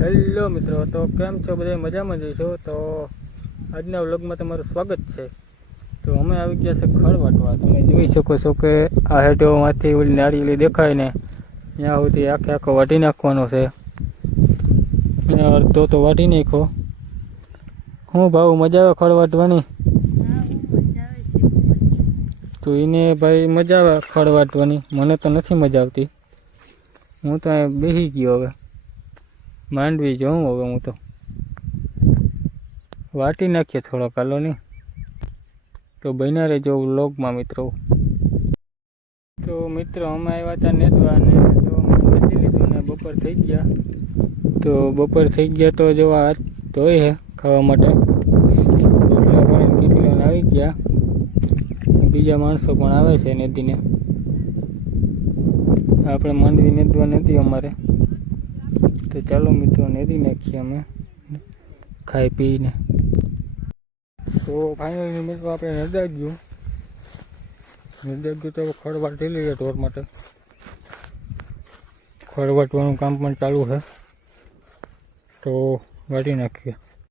Hello મિત્રો, તો કેમ છો? બધા મજામાં જઈશો તો આજના વ્લોગમાં તમારું સ્વાગત છે. તો અમે આવી ગયા છે ખળ વાટવા તમે જોઈ શકો છો કે આ હેઠોમાંથી ઓલી નાળિયેરી દેખાય ને, ત્યાં સુધી આખે આખો વાટી નાખવાનો છે. અડધો તો વાટી નાખો હું ભાવ મજા આવે ખળ વાટવાની તો એને ભાઈ મજા આવે ખળ વાટવાની મને તો નથી મજા આવતી. હું તો અહીંયા બેસી ગયો હવે. માંડવી જોઉં હવે હું તો. વાટી નાખીએ થોડો કાલો નહીં તો બન્યા રહેજો વ્લોગમાં મિત્રો. તો મિત્રો, અમે આવ્યા હતા નેદવા ને જો અમે નેદી લીધું ને બપોર થઈ ગયા. તો બપોર થઈ ગયા તો જો આ ધોઈ હે ખાવા માટે. રોટલા પાણી કેટલા આવી ગયા. બીજા માણસો પણ આવે છે નદીને. આપણે માંડવી નેદવા નથી અમારે. તો ચાલો મિત્રો નેદી નાખીએ અમે. ખાઈ પીને. તો ફાઇનલી મિત્રો આપણે નદા ગયું નદા ગયું તો હવે થઈ લઈએ ઢોર માટે. ખડ વાટવાનું કામ પણ ચાલુ છે. તો વાટી નાખીએ.